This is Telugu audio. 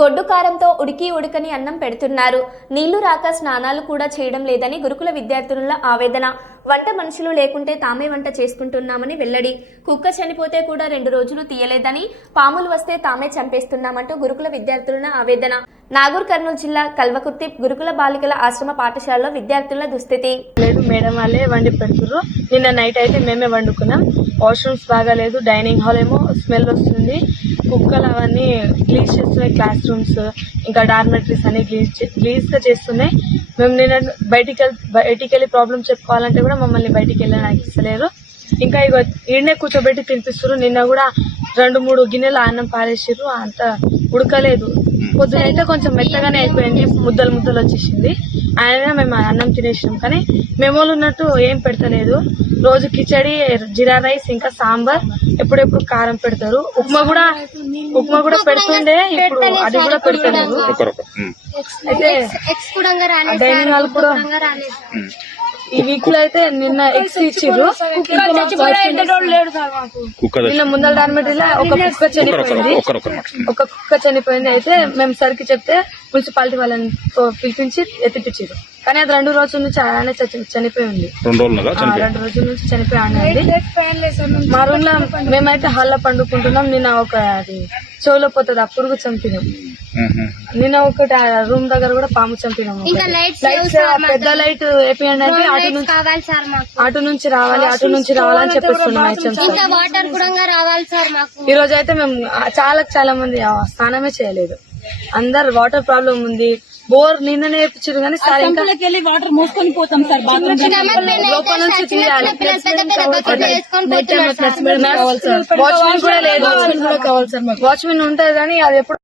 గొడ్డు కారంతో ఉడికి ఉడకని అన్నం పెడుతున్నారు. నీళ్లు రాక స్నానాలు కూడా చేయడం లేదని గురుకుల విద్యార్థుల ఆవేదన. వంట మనుషులు లేకుంటే తామే వంట చేసుకుంటున్నామని వెల్లడి. కుక్క చనిపోతే కూడా 2 రోజులు తీయలేదని, పాములు వస్తే తామే చంపేస్తున్నామంటూ గురుకుల విద్యార్థుల ఆవేదన. నాగూర్ కర్నూలు జిల్లా కల్వకుర్తి గురుకుల బాలికల ఆశ్రమ పాఠశాలలో విద్యార్థుల దుస్థితి. లేదు, మేడం వాళ్ళే వండి పెడుతున్నారు. నిన్న నైట్ అయితే మేమే వండుకున్నాం. వాష్రూమ్స్ బాగాలేదు, డైనింగ్ హాల్ ఏమో స్మెల్ వస్తుంది, కుక్కలు అవన్నీ క్లీన్ చేస్తున్నాయి, క్లాస్ రూమ్స్ ఇంకా డార్మెటరీస్ అన్ని క్లీన్స్ గా చేస్తున్నాయి. మేము నిన్న బయటికి వెళ్ళి ప్రాబ్లం చెప్పుకోవాలంటే కూడా మమ్మల్ని బయటికి వెళ్ళడానికి ఇస్తలేరు. ఇంకా ఇగో ఈడనే కూర్చోబెట్టి తినిపిస్తారు. నిన్న కూడా 2-3 గిన్నెలు అన్నం పారేసిర్రు, అంత ఉడకలేదు. పొద్దునైతే కొంచెం మెత్తగానే అయిపోయింది, ముద్దలు వచ్చేసింది. ఆయన మేము అన్నం తినేసినాం, కానీ మేము ఉన్నట్టు ఏం పెడతలేదు. రోజు కిచడి, జీరా రైస్ ఇంకా సాంబార్, ఎప్పుడెప్పుడు కారం పెడతారు. ఉప్మా కూడా పెడుతుండే, ఇప్పుడు అది కూడా పెడతలేదు. అయితే డైనింగ్ హాల్ కూడా ఈ వీక్ లో అయితే నిన్న ఎగ్స్ ఇచ్చిర్రు. నిన్న ముందల డార్మెటరీలో ఒక కుక్క చనిపోయింది. అయితే మేము సరికి చెప్తే మున్సిపాలిటీ వాళ్ళని పిలిపించి ఎత్తిపించారు, కానీ అది 2 రోజుల నుంచి అలానే చనిపోయి ఉంది. 2 రోజుల నుంచి చనిపోయి ఉంది. మా రూమ్ లో మేమైతే హాల్లో పండుకుంటున్నాం. నిన్న ఒక అది చెవులో పోతుంది, ఆ పురుగు చంపినాం. నిన్న ఒకటి రూమ్ దగ్గర కూడా పాము చంపినాము. పెద్ద లైట్ వేపియండి అంటే అటు నుంచి రావాలి అని చెప్పేస్తున్నాం. ఈ రోజు అయితే మేము చాలా మంది స్నానమే చేయలేదు. అందరు వాటర్ ప్రాబ్లం ఉంది. బోర్ నిన్ననే వేపించారు, కానీ సార్ ఇంకా వాటర్ మోసుకొని పోతాం సార్. లోపల నుంచి తీయాలి. వాచ్మెన్ కూడా లేదు. వాచ్మెన్ ఉంటుంది, కానీ అది ఎప్పుడు